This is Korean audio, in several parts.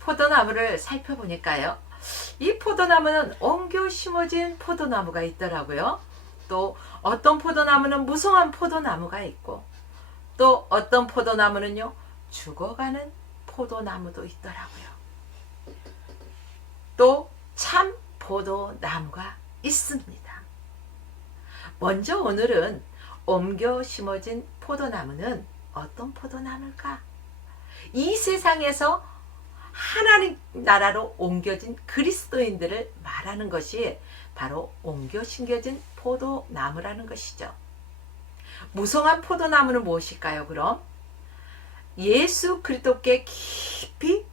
포도나무를 살펴보니까요, 이 포도나무는 옮겨 심어진 포도나무가 있더라고요. 또 어떤 포도나무는 무성한 포도나무가 있고, 또 어떤 포도나무는요 죽어가는 포도나무도 있더라고요. 또 참 포도나무가 있습니다. 먼저 오늘은 옮겨 심어진 포도나무는 어떤 포도나무일까? 이 세상에서 하나님 나라로 옮겨진 그리스도인들을 말하는 것이 바로 옮겨 심겨진 포도나무라는 것이죠. 무성한 포도나무는 무엇일까요? 그럼 예수 그리스도께 깊이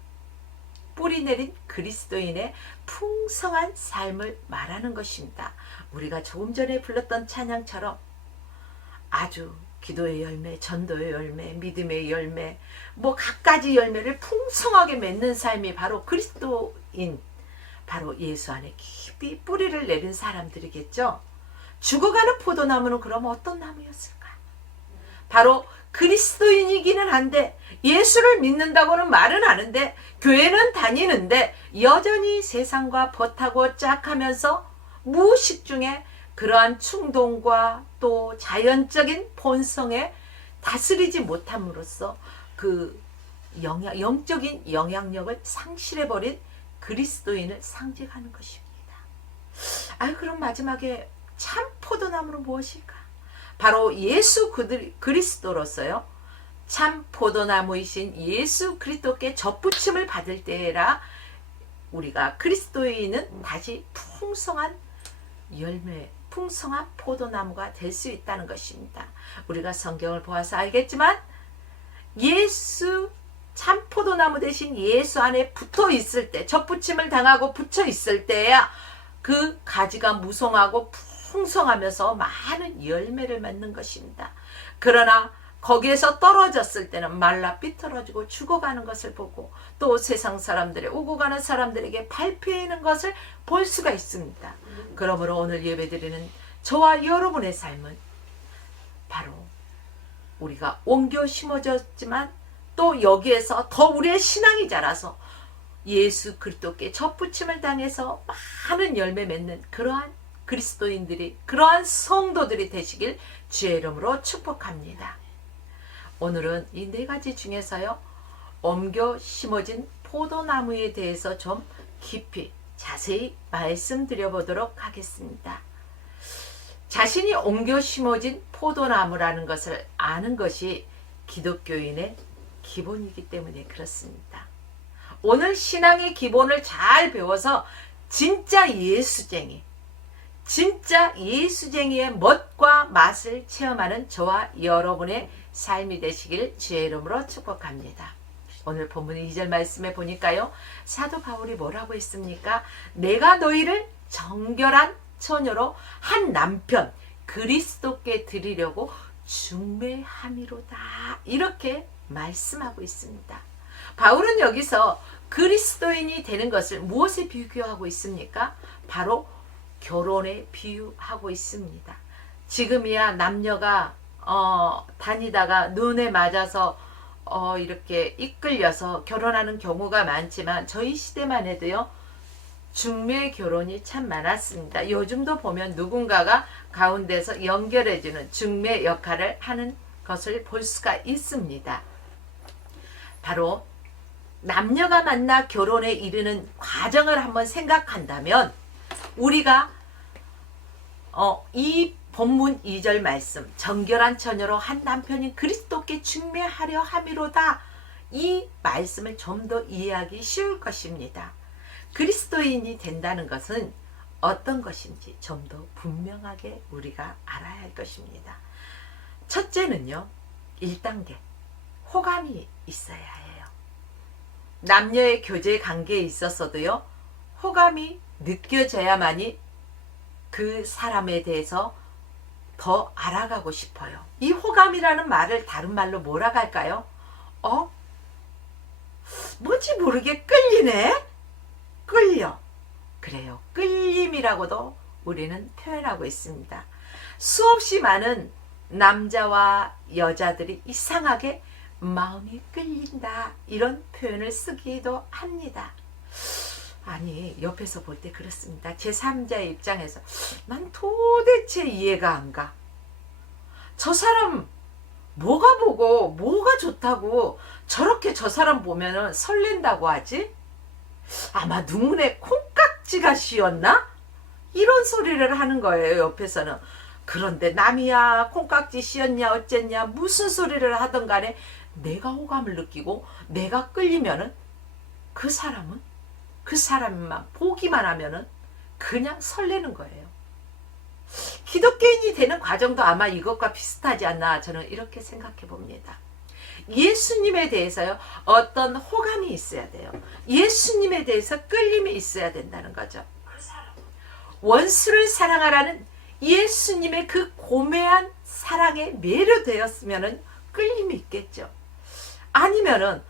뿌리 내린 그리스도인의 풍성한 삶을 말하는 것입니다. 우리가 조금 전에 불렀던 찬양처럼 아주 기도의 열매, 전도의 열매, 믿음의 열매, 뭐 갖가지 열매를 풍성하게 맺는 삶이 바로 그리스도인, 바로 예수 안에 깊이 뿌리를 내린 사람들이겠죠. 죽어가는 포도나무는 그럼 어떤 나무였을까? 바로 그리스도인이기는 한데, 예수를 믿는다고는 말은 하는데, 교회는 다니는데 여전히 세상과 벗하고 짝하면서 무의식 중에 그러한 충동과 또 자연적인 본성에 다스리지 못함으로써 그 영적인 영향력을 상실해버린 그리스도인을 상징하는 것입니다. 그럼 마지막에 참 포도나무는 무엇일까? 바로 예수 그리스도로서요, 참 포도나무이신 예수 그리스도께 접붙임을 받을 때라 우리가 그리스도인은 다시 풍성한 열매, 풍성한 포도나무가 될 수 있다는 것입니다. 우리가 성경을 보아서 알겠지만 예수 참 포도나무 대신 예수 안에 붙어 있을 때, 접붙임을 당하고 붙여 있을 때야 그 가지가 무성하고 풍성하면서 많은 열매를 맺는 것입니다. 그러나 거기에서 떨어졌을 때는 말라 삐뚤어지고 죽어가는 것을 보고, 또 세상 사람들의 오고 가는 사람들에게 밟히는 것을 볼 수가 있습니다. 그러므로 오늘 예배드리는 저와 여러분의 삶은 바로 우리가 옮겨 심어졌지만 또 여기에서 더 우리의 신앙이 자라서 예수 그리스도께 접붙임을 당해서 많은 열매 맺는 그러한 그리스도인들이, 그러한 성도들이 되시길 주의 이름으로 축복합니다. 오늘은 이 네 가지 중에서요, 옮겨 심어진 포도나무에 대해서 좀 깊이 자세히 말씀드려 보도록 하겠습니다. 자신이 옮겨 심어진 포도나무라는 것을 아는 것이 기독교인의 기본이기 때문에 그렇습니다. 오늘 신앙의 기본을 잘 배워서 진짜 예수쟁이의 멋과 맛을 체험하는 저와 여러분의 삶이 되시길 주의 이름으로 축복합니다. 오늘 본문 2절 말씀에 보니까요, 사도 바울이 뭐라고 했습니까? 내가 너희를 정결한 처녀로 한 남편 그리스도께 드리려고 중매함이로다, 이렇게 말씀하고 있습니다. 바울은 여기서 그리스도인이 되는 것을 무엇에 비교하고 있습니까? 바로 결혼에 비유하고 있습니다. 지금이야 남녀가 다니다가 눈에 맞아서 이렇게 이끌려서 결혼하는 경우가 많지만 저희 시대만 해도요, 중매 결혼이 참 많았습니다. 요즘도 보면 누군가가 가운데서 연결해주는 중매 역할을 하는 것을 볼 수가 있습니다. 바로 남녀가 만나 결혼에 이르는 과정을 한번 생각한다면 우리가 이 본문 2절 말씀, 정결한 처녀로 한 남편인 그리스도께 중매하려 함이로다, 이 말씀을 좀 더 이해하기 쉬울 것입니다. 그리스도인이 된다는 것은 어떤 것인지 좀 더 분명하게 우리가 알아야 할 것입니다. 첫째는요, 1단계 호감이 있어야 해요. 남녀의 교제 관계에 있어서도요, 호감이 느껴져야만이 그 사람에 대해서 더 알아가고 싶어요. 이 호감이라는 말을 다른 말로 뭐라고 할까요? 뭔지 모르게 끌리네? 끌려. 그래요. 끌림이라고도 우리는 표현하고 있습니다. 수없이 많은 남자와 여자들이 이상하게 마음이 끌린다 이런 표현을 쓰기도 합니다. 아니 옆에서 볼 때 그렇습니다. 제3자의 입장에서 난 도대체 이해가 안 가. 저 사람 뭐가 보고 뭐가 좋다고 저렇게 저 사람 보면은 설렌다고 하지? 아마 눈에 콩깍지가 씌었나? 이런 소리를 하는 거예요 옆에서는. 그런데 남이야 콩깍지 씌었냐 어쨌냐 무슨 소리를 하던 간에 내가 호감을 느끼고 내가 끌리면은 그 사람만 보기만 하면은 그냥 설레는 거예요. 기독교인이 되는 과정도 아마 이것과 비슷하지 않나 저는 이렇게 생각해 봅니다. 예수님에 대해서요 어떤 호감이 있어야 돼요. 예수님에 대해서 끌림이 있어야 된다는 거죠. 원수를 사랑하라는 예수님의 그 고매한 사랑에 매료되었으면 끌림이 있겠죠. 아니면은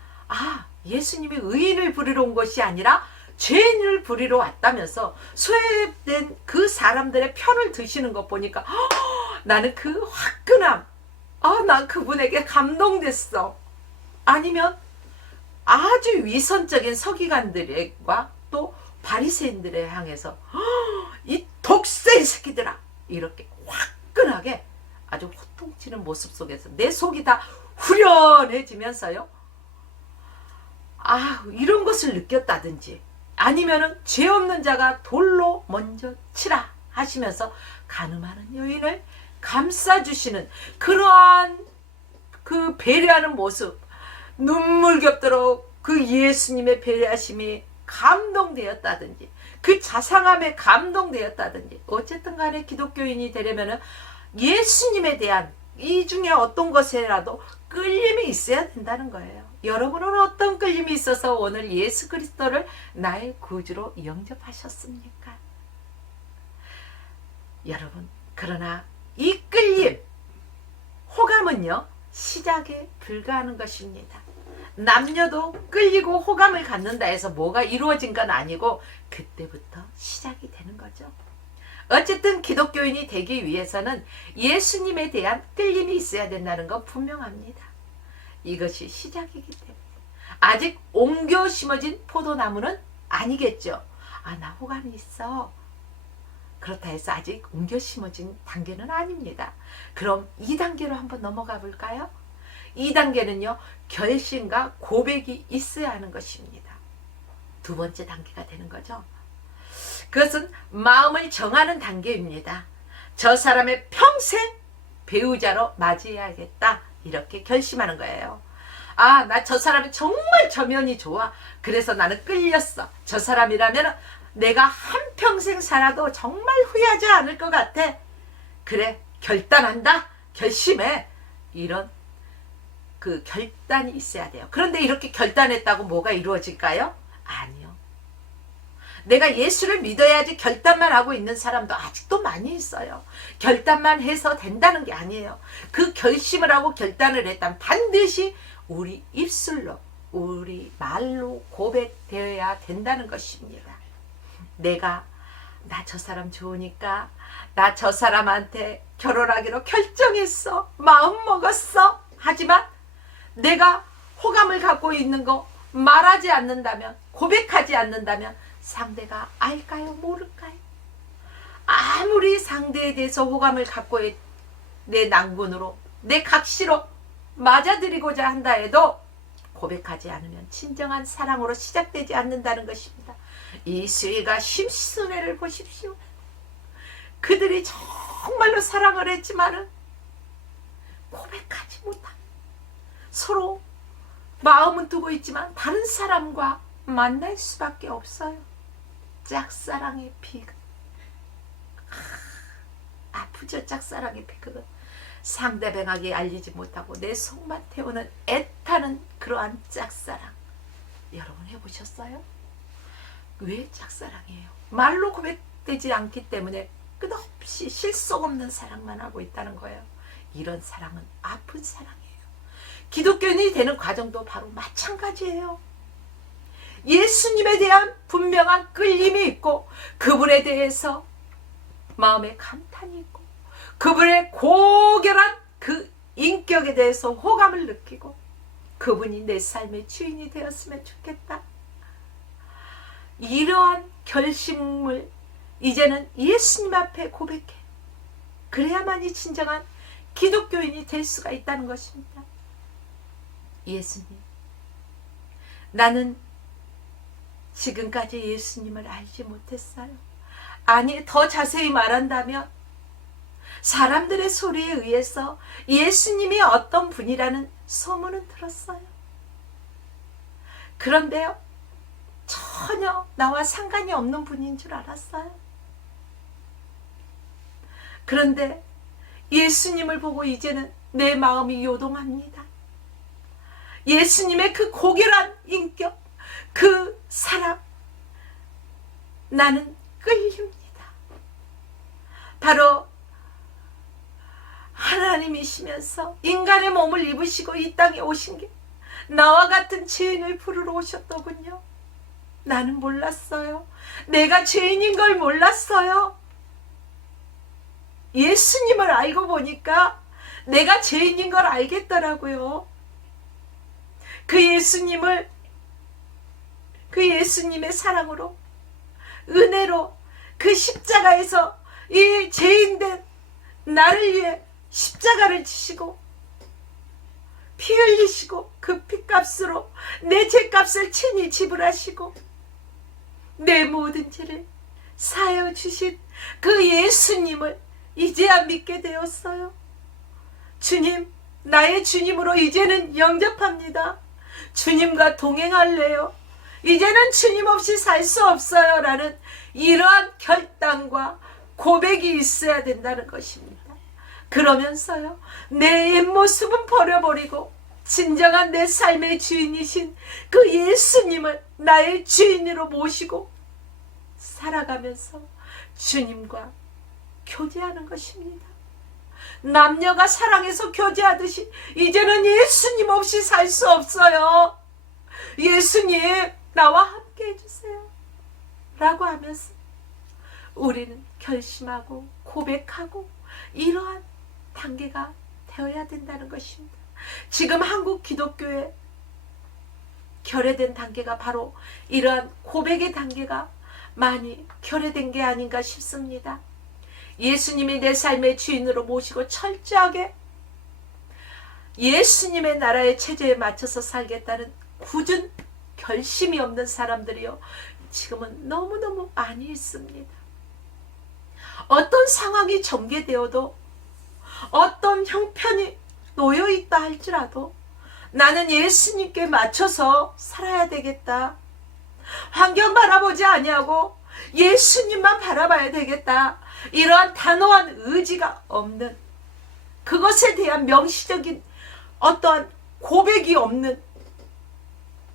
예수님이 의인을 부리러 온 것이 아니라 죄인을 부리러 왔다면서 소외된 그 사람들의 편을 드시는 것 보니까 나는 그 화끈함, 난 그분에게 감동됐어. 아니면 아주 위선적인 서기관들과 또 바리새인들에 향해서 이 독세의 새끼들아 이렇게 화끈하게 아주 호통치는 모습 속에서 내 속이 다 후련해지면서요 이런 것을 느꼈다든지 아니면은 죄 없는 자가 돌로 먼저 치라 하시면서 가늠하는 여인을 감싸주시는 그러한 그 배려하는 모습, 눈물겹도록 그 예수님의 배려하심이 감동되었다든지 그 자상함에 감동되었다든지 어쨌든 간에 기독교인이 되려면은 예수님에 대한 이 중에 어떤 것에라도 끌림이 있어야 된다는 거예요. 여러분은 어떤 끌림이 있어서 오늘 예수 그리스도를 나의 구주로 영접하셨습니까? 여러분, 그러나 이 끌림, 호감은요 시작에 불과하는 것입니다. 남녀도 끌리고 호감을 갖는다 해서 뭐가 이루어진 건 아니고 그때부터 시작이 되는 거죠. 어쨌든 기독교인이 되기 위해서는 예수님에 대한 끌림이 있어야 된다는 건 분명합니다. 이것이 시작이기 때문에 아직 옮겨 심어진 포도나무는 아니겠죠. 나 호감이 있어. 그렇다 해서 아직 옮겨 심어진 단계는 아닙니다. 그럼 2단계로 한번 넘어가 볼까요? 2단계는요 결심과 고백이 있어야 하는 것입니다. 두 번째 단계가 되는 거죠. 그것은 마음을 정하는 단계입니다. 저 사람의 평생 배우자로 맞이해야겠다 이렇게 결심하는 거예요. 나 저 사람이 정말 저면이 좋아. 그래서 나는 끌렸어. 저 사람이라면 내가 한평생 살아도 정말 후회하지 않을 것 같아. 그래 결단한다. 결심해. 이런 그 결단이 있어야 돼요. 그런데 이렇게 결단했다고 뭐가 이루어질까요? 아니요. 내가 예수를 믿어야지 결단만 하고 있는 사람도 아직도 많이 있어요. 결단만 해서 된다는 게 아니에요. 그 결심을 하고 결단을 했다면 반드시 우리 입술로 우리 말로 고백되어야 된다는 것입니다. 내가 나 저 사람 좋으니까 나 저 사람한테 결혼하기로 결정했어. 마음 먹었어. 하지만 내가 호감을 갖고 있는 거 말하지 않는다면 고백하지 않는다면 상대가 알까요? 모를까요? 아무리 상대에 대해서 호감을 갖고 내 난군으로 내 각시로 맞아들이고자 한다 해도 고백하지 않으면 진정한 사랑으로 시작되지 않는다는 것입니다. 이수희가 심순애를 보십시오. 그들이 정말로 사랑을 했지만은 고백하지 못한 서로 마음은 두고 있지만 다른 사람과 만날 수밖에 없어요. 짝사랑의 비극. 아프죠. 짝사랑의 비극은 상대방에게 알리지 못하고 내 속만 태우는 애타는 그러한 짝사랑. 여러분 해보셨어요? 왜 짝사랑이에요? 말로 고백되지 않기 때문에 끝없이 실속 없는 사랑만 하고 있다는 거예요. 이런 사랑은 아픈 사랑이에요. 기독교인이 되는 과정도 바로 마찬가지예요. 예수님에 대한 분명한 끌림이 있고 그분에 대해서 마음에 감탄이 있고 그분의 고결한 그 인격에 대해서 호감을 느끼고 그분이 내 삶의 주인이 되었으면 좋겠다. 이러한 결심을 이제는 예수님 앞에 고백해. 그래야만이 진정한 기독교인이 될 수가 있다는 것입니다. 예수님, 나는 지금까지 예수님을 알지 못했어요. 아니, 더 자세히 말한다면 사람들의 소리에 의해서 예수님이 어떤 분이라는 소문은 들었어요. 그런데요, 전혀 나와 상관이 없는 분인 줄 알았어요. 그런데 예수님을 보고 이제는 내 마음이 요동합니다. 예수님의 그 고결한 인격, 그 사랑, 나는 끌립니다. 바로 하나님이시면서 인간의 몸을 입으시고 이 땅에 오신 게 나와 같은 죄인을 부르러 오셨더군요. 나는 몰랐어요. 내가 죄인인 걸 몰랐어요. 예수님을 알고 보니까 내가 죄인인 걸 알겠더라고요. 그 예수님의 사랑으로, 은혜로 그 십자가에서 이 죄인된 나를 위해 십자가를 지시고 피 흘리시고 그 피값으로 내 죄값을 친히 지불하시고 내 모든 죄를 사하여 주신 그 예수님을 이제야 믿게 되었어요. 주님, 나의 주님으로 이제는 영접합니다. 주님과 동행할래요. 이제는 주님 없이 살 수 없어요. 라는 이러한 결단과 고백이 있어야 된다는 것입니다. 그러면서요, 내 옛모습은 버려버리고 진정한 내 삶의 주인이신 그 예수님을 나의 주인으로 모시고 살아가면서 주님과 교제하는 것입니다. 남녀가 사랑해서 교제하듯이 이제는 예수님 없이 살 수 없어요. 예수님, 나와 함께 해주세요. 라고 하면서 우리는 결심하고 고백하고 이러한 단계가 되어야 된다는 것입니다. 지금 한국 기독교에 결여된 단계가 바로 이러한 고백의 단계가 많이 결여된 게 아닌가 싶습니다. 예수님이 내 삶의 주인으로 모시고 철저하게 예수님의 나라의 체제에 맞춰서 살겠다는 굳은 결심이 없는 사람들이요, 지금은 너무너무 많이 있습니다. 어떤 상황이 전개되어도 어떤 형편이 놓여있다 할지라도 나는 예수님께 맞춰서 살아야 되겠다. 환경 바라보지 아니하고 예수님만 바라봐야 되겠다. 이러한 단호한 의지가 없는, 그것에 대한 명시적인 어떠한 고백이 없는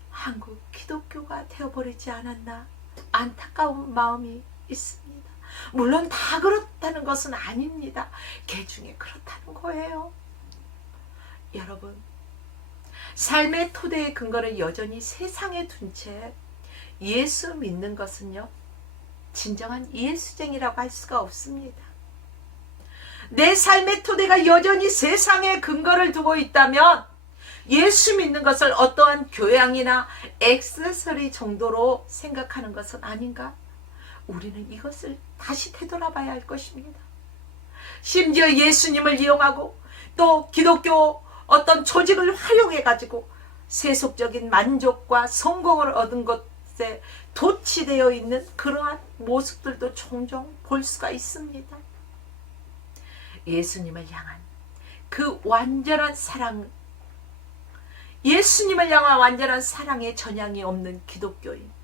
한국 기독교가 되어버리지 않았나 안타까운 마음이 있습니다. 물론 다 그렇다는 것은 아닙니다. 개중에 그렇다는 거예요. 여러분, 삶의 토대의 근거를 여전히 세상에 둔 채 예수 믿는 것은요, 진정한 예수쟁이라고 할 수가 없습니다. 내 삶의 토대가 여전히 세상에 근거를 두고 있다면 예수 믿는 것을 어떠한 교양이나 액세서리 정도로 생각하는 것은 아닌가? 우리는 이것을 다시 되돌아봐야 할 것입니다. 심지어 예수님을 이용하고 또 기독교 어떤 조직을 활용해가지고 세속적인 만족과 성공을 얻은 것에 도취되어 있는 그러한 모습들도 종종 볼 수가 있습니다. 예수님을 향한 그 완전한 사랑, 예수님을 향한 완전한 사랑의 전향이 없는 기독교인,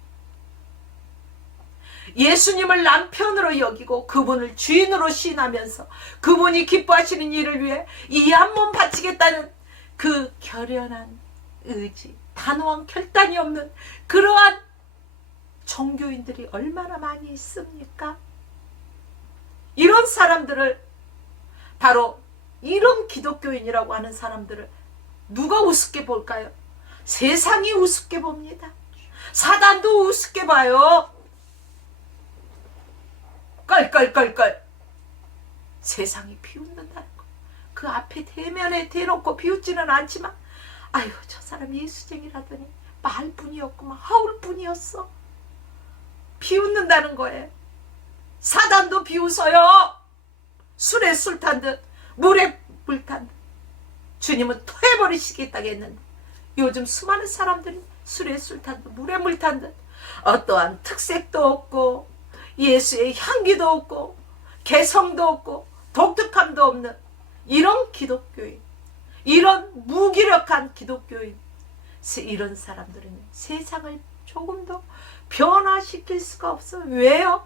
예수님을 남편으로 여기고 그분을 주인으로 시인하면서 그분이 기뻐하시는 일을 위해 이 한 몸 바치겠다는 그 결연한 의지, 단호한 결단이 없는 그러한 종교인들이 얼마나 많이 있습니까? 이런 사람들을, 바로 이런 기독교인이라고 하는 사람들을 누가 우습게 볼까요? 세상이 우습게 봅니다. 사단도 우습게 봐요. 껄껄껄껄. 세상이 비웃는다는 거. 그 앞에 대면에 대놓고 비웃지는 않지만 아유 저 사람 예수쟁이라더니 말뿐이었구만, 하울뿐이었어. 비웃는다는 거예요. 사단도 비웃어요. 술에 술 탄 듯 물에 물 탄 듯. 주님은 토해버리시겠다고 했는데 요즘 수많은 사람들이 술에 술 탄 듯 물에 물 탄 듯 어떠한 특색도 없고 예수의 향기도 없고 개성도 없고 독특함도 없는 이런 기독교인, 이런 무기력한 기독교인, 이런 사람들은 세상을 조금 더 변화시킬 수가 없어요. 왜요?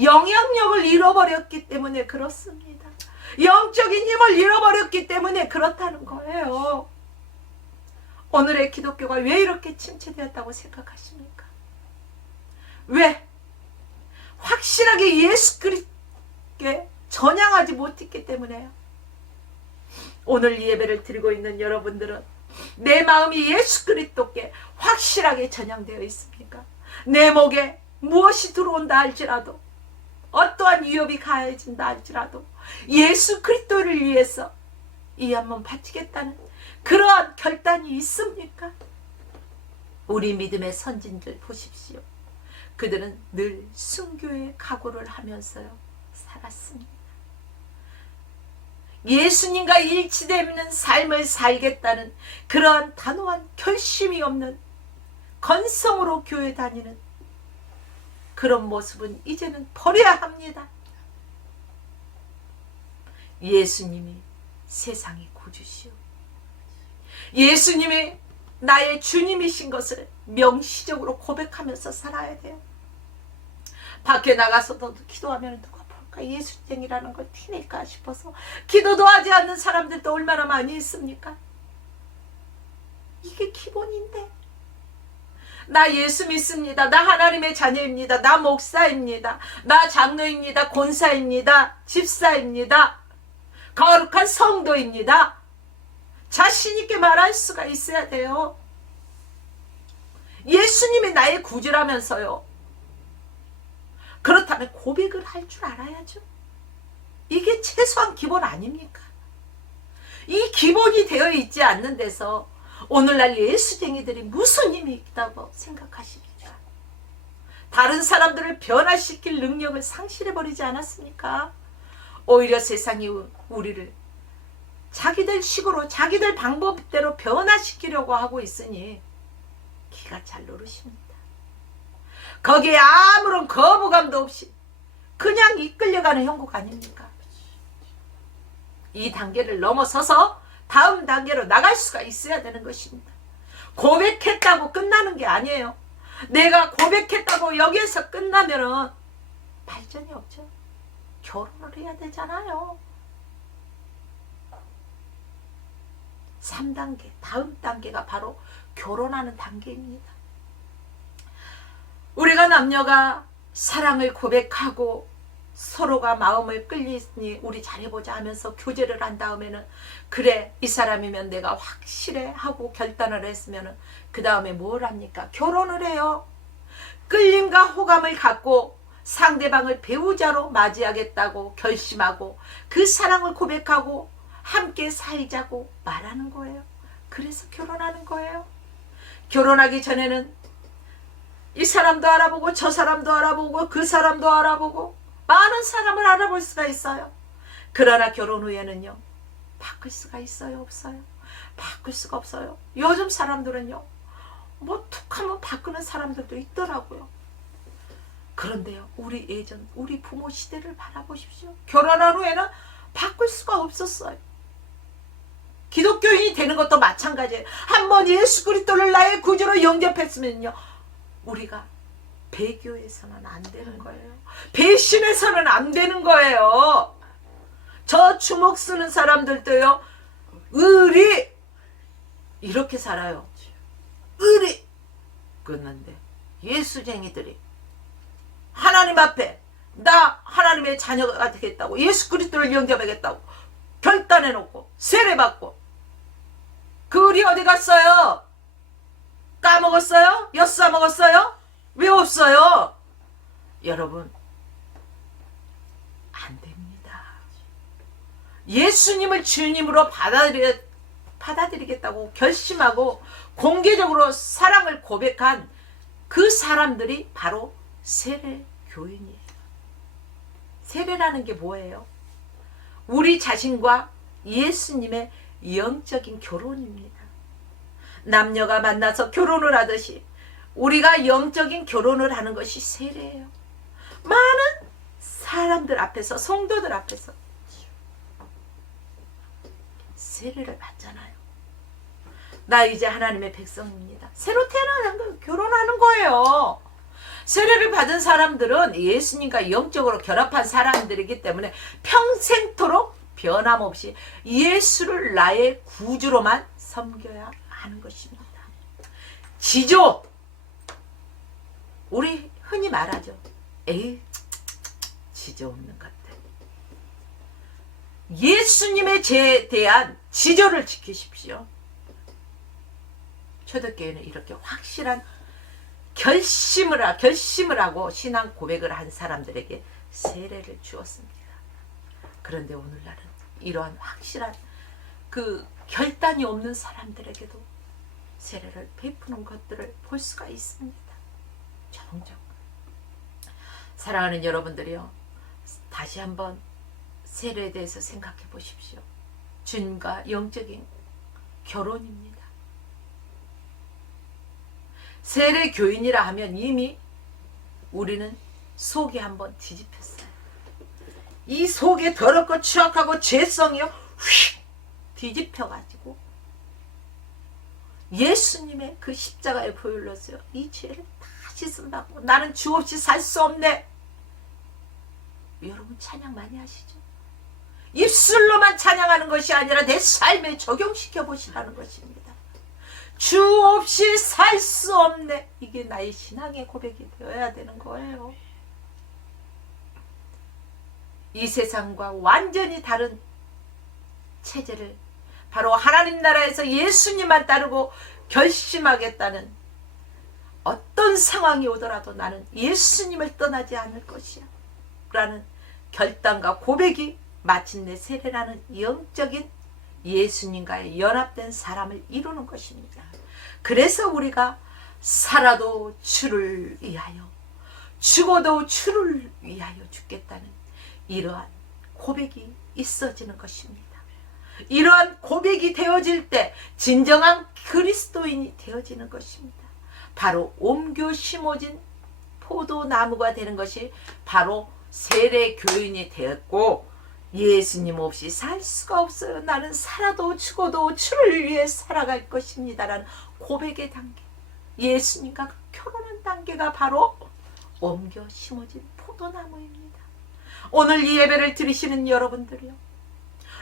영향력을 잃어버렸기 때문에 그렇습니다. 영적인 힘을 잃어버렸기 때문에 그렇다는 거예요. 오늘의 기독교가 왜 이렇게 침체되었다고 생각하십니까? 왜? 확실하게 예수 그리스도께 전향하지 못했기 때문에요. 오늘 이 예배를 드리고 있는 여러분들은 내 마음이 예수 그리스도께 확실하게 전향되어 있습니까? 내 목에 무엇이 들어온다 할지라도, 어떠한 위협이 가해진다 할지라도 예수 그리스도를 위해서 이 한 몸 바치겠다는 그러한 결단이 있습니까? 우리 믿음의 선진들 보십시오. 그들은 늘 순교의 각오를 하면서요 살았습니다. 예수님과 일치되는 삶을 살겠다는 그러한 단호한 결심이 없는 건성으로 교회 다니는 그런 모습은 이제는 버려야 합니다. 예수님이 세상의 구주시오, 예수님이 나의 주님이신 것을 명시적으로 고백하면서 살아야 돼요. 밖에 나가서도 기도하면 누가 볼까, 예수쟁이라는 걸 티낼까 싶어서 기도도 하지 않는 사람들도 얼마나 많이 있습니까? 이게 기본인데, 나 예수 믿습니다, 나 하나님의 자녀입니다, 나 목사입니다, 나 장로입니다, 권사입니다, 집사입니다, 거룩한 성도입니다, 자신 있게 말할 수가 있어야 돼요. 예수님이 나의 구주라면서요. 그렇다면 고백을 할 줄 알아야죠. 이게 최소한 기본 아닙니까? 이 기본이 되어 있지 않는 데서 오늘날 예수쟁이들이 무슨 힘이 있다고 생각하십니까? 다른 사람들을 변화시킬 능력을 상실해버리지 않았습니까? 오히려 세상이 우리를 자기들 식으로 자기들 방법대로 변화시키려고 하고 있으니 기가 잘 노릇입니다. 거기에 아무런 거부감도 없이 그냥 이끌려가는 형국 아닙니까? 이 단계를 넘어서서 다음 단계로 나갈 수가 있어야 되는 것입니다. 고백했다고 끝나는 게 아니에요. 내가 고백했다고 여기에서 끝나면은 발전이 없죠. 결혼을 해야 되잖아요. 3단계, 다음 단계가 바로 결혼하는 단계입니다. 우리가 남녀가 사랑을 고백하고 서로가 마음을 끌리니 우리 잘해보자 하면서 교제를 한 다음에는 그래 이 사람이면 내가 확실해 하고 결단을 했으면 그 다음에 뭘 합니까? 결혼을 해요. 끌림과 호감을 갖고 상대방을 배우자로 맞이하겠다고 결심하고 그 사랑을 고백하고 함께 살자고 말하는 거예요. 그래서 결혼하는 거예요. 결혼하기 전에는 이 사람도 알아보고 저 사람도 알아보고 그 사람도 알아보고 많은 사람을 알아볼 수가 있어요. 그러나 결혼 후에는요 바꿀 수가 있어요? 없어요? 바꿀 수가 없어요. 요즘 사람들은요 뭐 툭하면 바꾸는 사람들도 있더라고요. 그런데요 우리 부모 시대를 바라보십시오. 결혼한 후에는 바꿀 수가 없었어요. 기독교인이 되는 것도 마찬가지예요. 한번 예수 그리스도를 나의 구주로 영접했으면요 우리가 배교해서는 안 되는 거예요. 배신해서는 안 되는 거예요. 저 주먹 쓰는 사람들도요 의리 이렇게 살아요. 의리 그런데 예수쟁이들이 하나님 앞에 나 하나님의 자녀가 되겠다고 예수 그리스도를 영접하겠다고 결단해놓고 세례받고 그 의리 어디 갔어요? 까먹었어요? 엿싸먹었어요? 왜 없어요? 여러분 안 됩니다. 예수님을 주님으로 받아들이겠다고 결심하고 공개적으로 사랑을 고백한 그 사람들이 바로 세례 교인이에요. 세례라는 게 뭐예요? 우리 자신과 예수님의 영적인 결혼입니다. 남녀가 만나서 결혼을 하듯이 우리가 영적인 결혼을 하는 것이 세례예요. 많은 사람들 앞에서, 성도들 앞에서 세례를 받잖아요. 나 이제 하나님의 백성입니다. 새로 태어나는 거, 결혼하는 거예요. 세례를 받은 사람들은 예수님과 영적으로 결합한 사람들이기 때문에 평생토록 변함없이 예수를 나의 구주로만 섬겨야 하는 것입니다. 지조, 우리 흔히 말하죠. 에이, 지조 없는 것들. 예수님에 대한 지조를 지키십시오. 초대교회는 이렇게 확실한 결심을 하고 신앙 고백을 한 사람들에게 세례를 주었습니다. 그런데 오늘날은 이러한 확실한 그 결단이 없는 사람들에게도 세례를 베푸는 것들을 볼 수가 있습니다. 종종. 사랑하는 여러분들이요, 다시 한번 세례에 대해서 생각해 보십시오. 주님과 영적인 결혼입니다. 세례 교인이라 하면 이미 우리는 속이 한번 뒤집혔어요. 이 속에 더럽고 추악하고 죄성이요 휙 뒤집혀가지고 예수님의 그 십자가에 보혈로서 이 죄를 다 씻음받고 나는 주 없이 살 수 없네. 여러분 찬양 많이 하시죠? 입술로만 찬양하는 것이 아니라 내 삶에 적용시켜 보시라는 것입니다. 주 없이 살 수 없네. 이게 나의 신앙의 고백이 되어야 되는 거예요. 이 세상과 완전히 다른 체제를 바로 하나님 나라에서 예수님만 따르고 결심하겠다는 어떤 상황이 오더라도 나는 예수님을 떠나지 않을 것이야 라는 결단과 고백이 마침내 세례라는 영적인 예수님과의 연합된 사람을 이루는 것입니다. 그래서 우리가 살아도 주를 위하여 죽어도 주를 위하여 죽겠다는 이러한 고백이 있어지는 것입니다. 이러한 고백이 되어질 때 진정한 그리스도인이 되어지는 것입니다. 바로 옮겨 심어진 포도나무가 되는 것이 바로 세례 교인이 되었고, 예수님 없이 살 수가 없어요. 나는 살아도 죽어도 주를 위해 살아갈 것입니다 라는 고백의 단계, 예수님과 결혼한 단계가 바로 옮겨 심어진 포도나무입니다. 오늘 이 예배를 들으시는 여러분들이요,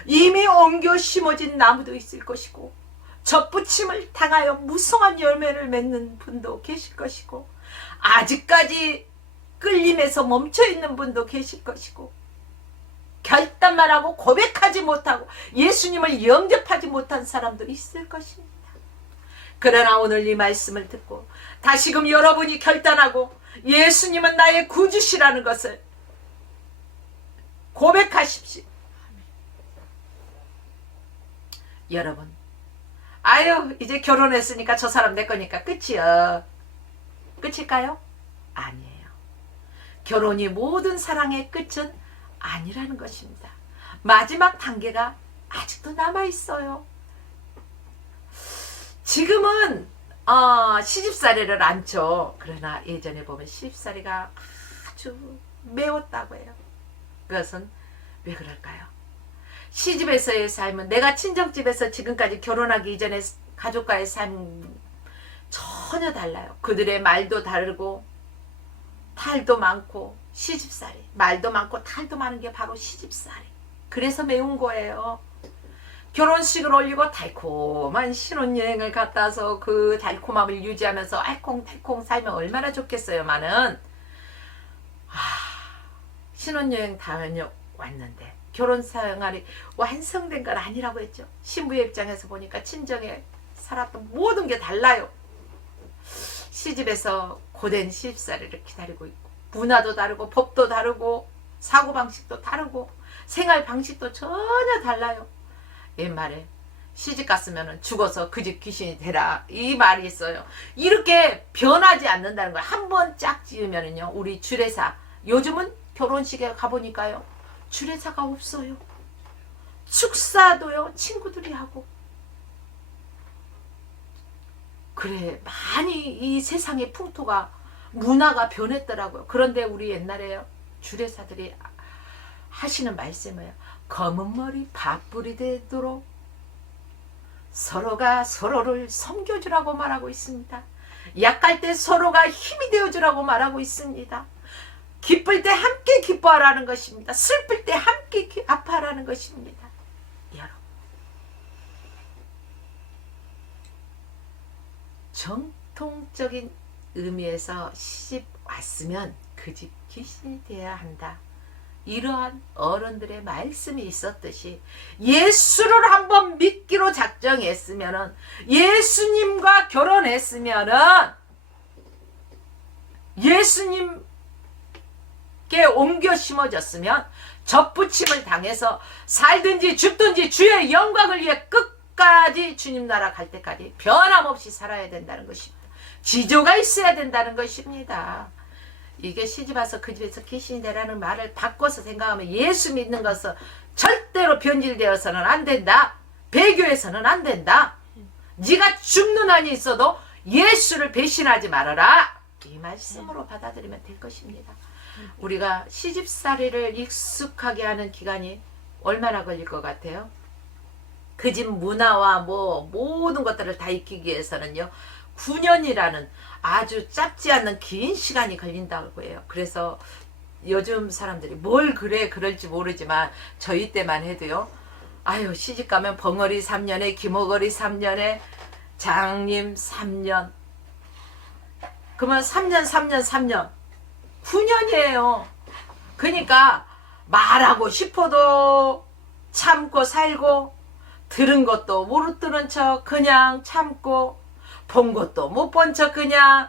이미 옮겨 심어진 나무도 있을 것이고 접붙임을 당하여 무성한 열매를 맺는 분도 계실 것이고 아직까지 끌림에서 멈춰있는 분도 계실 것이고 결단만 하고 고백하지 못하고 예수님을 영접하지 못한 사람도 있을 것입니다. 그러나 오늘 이 말씀을 듣고 다시금 여러분이 결단하고 예수님은 나의 구주시라는 것을 고백하십시오. 여러분, 아유 이제 결혼했으니까 저 사람 내 거니까 끝이요. 끝일까요? 아니에요. 결혼이 모든 사랑의 끝은 아니라는 것입니다. 마지막 단계가 아직도 남아있어요. 지금은 시집살이를 안 쳐. 그러나 예전에 보면 시집살이가 아주 매웠다고 해요. 그것은 왜 그럴까요? 시집에서의 삶은 내가 친정집에서 지금까지 결혼하기 이전에 가족과의 삶 전혀 달라요. 그들의 말도 다르고 탈도 많고 시집살이, 말도 많고 탈도 많은 게 바로 시집살이. 그래서 매운 거예요. 결혼식을 올리고 달콤한 신혼여행을 갔다 와서 그 달콤함을 유지하면서 알콩달콩 살면 얼마나 좋겠어요만은 신혼여행 다녀왔는데 결혼 생활이 완성된 건 아니라고 했죠. 신부의 입장에서 보니까 친정에 살았던 모든 게 달라요. 시집에서 고된 시집살이를 기다리고 있고 문화도 다르고 법도 다르고 사고방식도 다르고 생활 방식도 전혀 달라요. 옛말에 시집 갔으면 죽어서 그 집 귀신이 되라 이 말이 있어요. 이렇게 변하지 않는다는 거예요. 한 번 짝 지으면은요, 우리 주례사, 요즘은 결혼식에 가보니까요, 주례사가 없어요. 축사도요 친구들이 하고. 그래, 많이 이 세상의 풍토가, 문화가 변했더라고요. 그런데 우리 옛날에 주례사들이 하시는 말씀이에요. 검은 머리 밥풀이 되도록 서로가 서로를 섬겨주라고 말하고 있습니다. 약할 때 서로가 힘이 되어주라고 말하고 있습니다. 기쁠 때 함께 기뻐하라는 것입니다. 슬플 때 함께 아파하라는 것입니다. 여러분, 정통적인 의미에서 시집 왔으면 그 집 귀신이 되어야 한다. 이러한 어른들의 말씀이 있었듯이 예수를 한번 믿기로 작정했으면은, 예수님과 결혼했으면은, 예수님께 옮겨 심어졌으면, 접붙임을 당해서 살든지 죽든지 주의 영광을 위해 끝까지 주님 나라 갈 때까지 변함없이 살아야 된다는 것입니다. 지조가 있어야 된다는 것입니다. 이게 시집와서 그 집에서 귀신이 되라는 말을 바꿔서 생각하면, 예수 믿는 것은 절대로 변질되어서는 안 된다. 배교해서는 안 된다. 네가 죽는 한이 있어도 예수를 배신하지 말아라. 이 말씀으로 받아들이면 될 것입니다. 우리가 시집살이를 익숙하게 하는 기간이 얼마나 걸릴 것 같아요? 그 집 문화와 모든 것들을 다 익히기 위해서는요, 9년이라는 아주 짧지 않는 긴 시간이 걸린다고 해요. 그래서 요즘 사람들이 뭘 그럴지 모르지만, 저희 때만 해도요, 아유, 시집가면 벙어리 3년에 기머거리 3년에 장님 3년, 그러면 3년 9년이에요. 그러니까 말하고 싶어도 참고 살고, 들은 것도 못 들은 척 그냥 참고, 본 것도 못 본 척 그냥,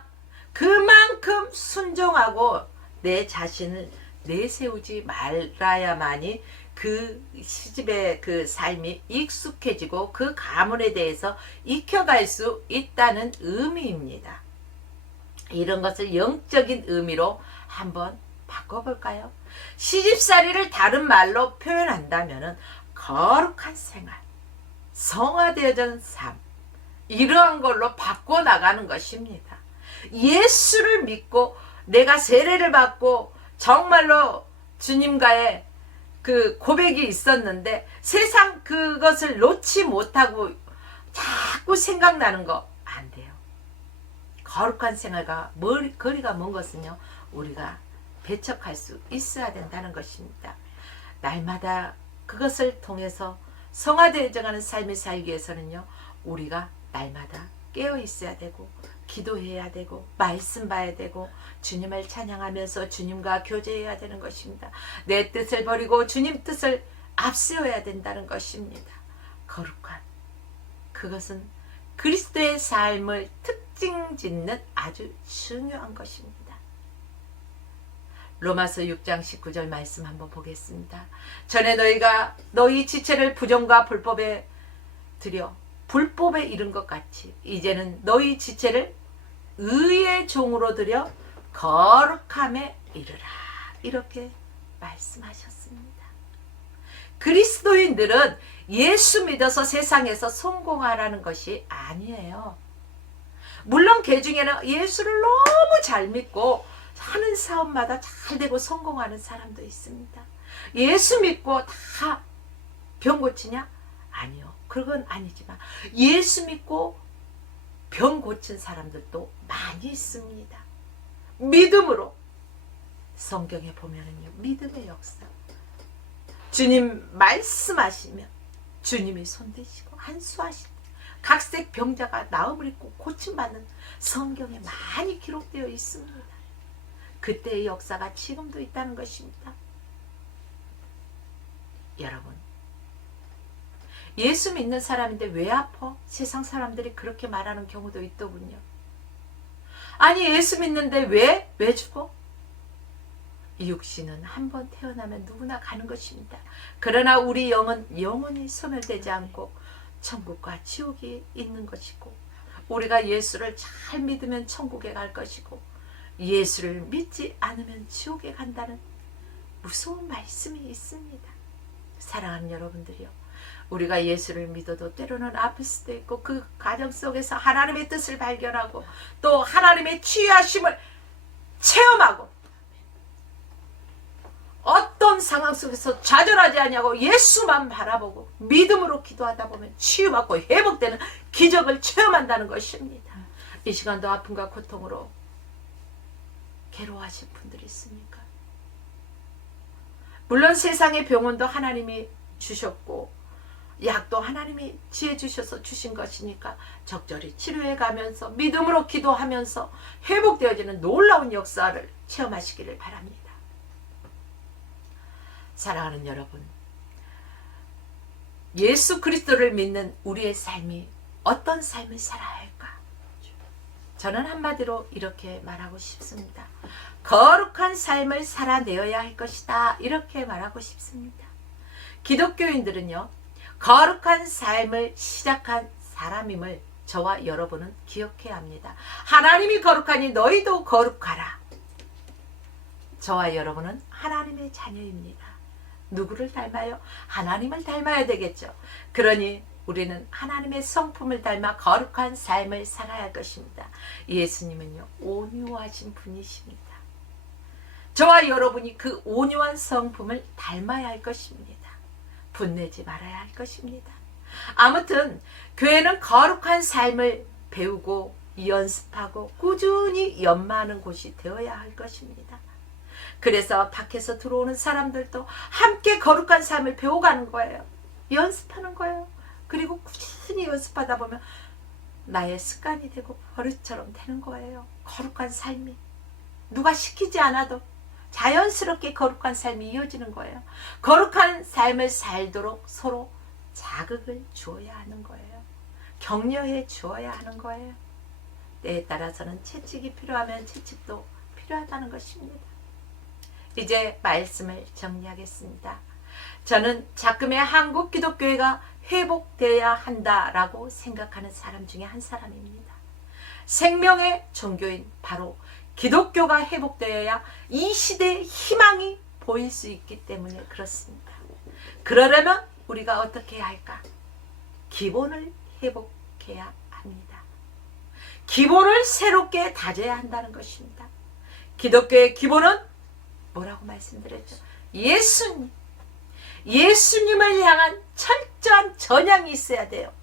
그만큼 순종하고 내 자신을 내세우지 말아야만이 그 시집의 그 삶이 익숙해지고 그 가문에 대해서 익혀갈 수 있다는 의미입니다. 이런 것을 영적인 의미로 한번 바꿔볼까요? 시집살이를 다른 말로 표현한다면 거룩한 생활, 성화되어진 삶, 이러한 걸로 바꿔나가는 것입니다. 예수를 믿고 내가 세례를 받고 정말로 주님과의 그 고백이 있었는데, 세상 그것을 놓지 못하고 자꾸 생각나는 거 안 돼요. 거룩한 생활과 거리가 먼 것은요, 우리가 배척할 수 있어야 된다는 것입니다. 날마다 그것을 통해서 성화되어져가는 삶을 살기 위해서는요, 우리가 날마다 깨어 있어야 되고, 기도해야 되고, 말씀 봐야 되고, 주님을 찬양하면서 주님과 교제해야 되는 것입니다. 내 뜻을 버리고 주님 뜻을 앞세워야 된다는 것입니다. 거룩한, 그것은 그리스도의 삶을 특징 짓는 아주 중요한 것입니다. 로마서 6장 19절 말씀 한번 보겠습니다. 전에 너희가 너희 지체를 부정과 불법에 들여 불법에 이른 것 같이 이제는 너희 지체를 의의 종으로 들여 거룩함에 이르라. 이렇게 말씀하셨습니다. 그리스도인들은 예수 믿어서 세상에서 성공하라는 것이 아니에요. 물론 그 중에는 예수를 너무 잘 믿고 하는 사업마다 잘 되고 성공하는 사람도 있습니다. 예수 믿고 다 병 고치냐? 아니요. 그건 아니지만 예수 믿고 병 고친 사람들도 많이 있습니다. 믿음으로. 성경에 보면은요, 믿음의 역사. 주님 말씀하시면 주님이 손대시고 한수하시고 각색 병자가 나음을 입고 고침받는 성경에 많이 기록되어 있습니다. 그때의 역사가 지금도 있다는 것입니다. 여러분, 예수 믿는 사람인데 왜 아파? 세상 사람들이 그렇게 말하는 경우도 있더군요. 아니, 예수 믿는데 왜 죽어? 이 육신은 한번 태어나면 누구나 가는 것입니다. 그러나 우리 영은 영원히 소멸되지 않고 천국과 지옥이 있는 것이고, 우리가 예수를 잘 믿으면 천국에 갈 것이고, 예수를 믿지 않으면 지옥에 간다는 무서운 말씀이 있습니다. 사랑하는 여러분들이요, 우리가 예수를 믿어도 때로는 아플 수도 있고, 그 과정 속에서 하나님의 뜻을 발견하고 또 하나님의 치유하심을 체험하고, 어떤 상황 속에서 좌절하지 않냐고 예수만 바라보고 믿음으로 기도하다 보면 치유받고 회복되는 기적을 체험한다는 것입니다. 이 시간도 아픔과 고통으로 괴로워하신 분들이 있습니까? 물론 세상의 병원도 하나님이 주셨고 약도 하나님이 지혜 주셔서 주신 것이니까 적절히 치료해 가면서 믿음으로 기도하면서 회복되어지는 놀라운 역사를 체험하시기를 바랍니다. 사랑하는 여러분, 예수 그리스도를 믿는 우리의 삶이 어떤 삶을 살아야 할까? 저는 한마디로 이렇게 말하고 싶습니다. 거룩한 삶을 살아내어야 할 것이다. 이렇게 말하고 싶습니다. 기독교인들은요, 거룩한 삶을 시작한 사람임을 저와 여러분은 기억해야 합니다. 하나님이 거룩하니 너희도 거룩하라. 저와 여러분은 하나님의 자녀입니다. 누구를 닮아요? 하나님을 닮아야 되겠죠. 그러니 우리는 하나님의 성품을 닮아 거룩한 삶을 살아야 할 것입니다. 예수님은요, 온유하신 분이십니다. 저와 여러분이 그 온유한 성품을 닮아야 할 것입니다. 분내지 말아야 할 것입니다. 아무튼 교회는 거룩한 삶을 배우고 연습하고 꾸준히 연마하는 곳이 되어야 할 것입니다. 그래서 밖에서 들어오는 사람들도 함께 거룩한 삶을 배워가는 거예요. 연습하는 거예요. 그리고 꾸준히 연습하다 보면 나의 습관이 되고 버릇처럼 되는 거예요. 거룩한 삶이 누가 시키지 않아도 자연스럽게 거룩한 삶이 이어지는 거예요. 거룩한 삶을 살도록 서로 자극을 주어야 하는 거예요. 격려해 주어야 하는 거예요. 때에 따라서는 채찍이 필요하면 채찍도 필요하다는 것입니다. 이제 말씀을 정리하겠습니다. 저는 자금의 한국 기독교회가 회복되어야 한다라고 생각하는 사람 중에 한 사람입니다. 생명의 종교인 바로 기독교가 회복되어야 이 시대의 희망이 보일 수 있기 때문에 그렇습니다. 그러려면 우리가 어떻게 해야 할까? 기본을 회복해야 합니다. 기본을 새롭게 다져야 한다는 것입니다. 기독교의 기본은 뭐라고 말씀드렸죠? 예수님. 예수님을 향한 철저한 전향이 있어야 돼요.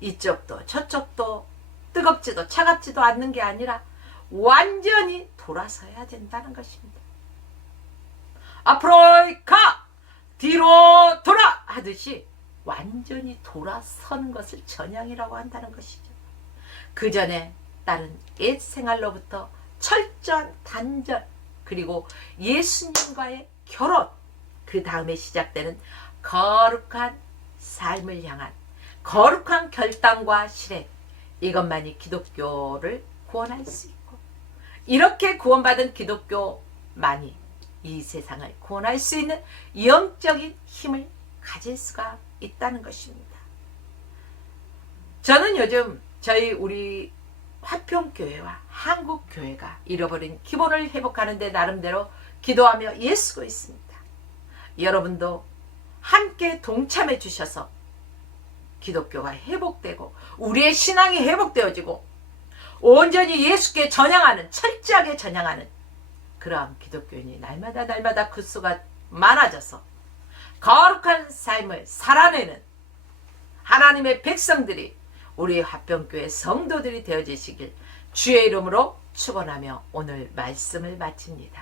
이쪽도 저쪽도 뜨겁지도 차갑지도 않는 게 아니라 완전히 돌아서야 된다는 것입니다. 앞으로 가! 뒤로 돌아! 하듯이 완전히 돌아서는 것을 전향이라고 한다는 것이죠. 그 전에 다른 옛 생활로부터 철저한 단절, 그리고 예수님과의 결혼, 그 다음에 시작되는 거룩한 삶을 향한 거룩한 결단과 실행, 이것만이 기독교를 구원할 수 있고, 이렇게 구원받은 기독교만이 이 세상을 구원할 수 있는 영적인 힘을 가질 수가 있다는 것입니다. 저는 요즘 우리 화평교회와 한국교회가 잃어버린 기본을 회복하는 데 나름대로 기도하며 애쓰고 있습니다. 여러분도 함께 동참해 주셔서 기독교가 회복되고 우리의 신앙이 회복되어지고 온전히 예수께 전향하는, 철저하게 전향하는 그러한 기독교인이 날마다 그 수가 많아져서 거룩한 삶을 살아내는 하나님의 백성들이, 우리 화평교회 성도들이 되어지시길 주의 이름으로 축원하며 오늘 말씀을 마칩니다.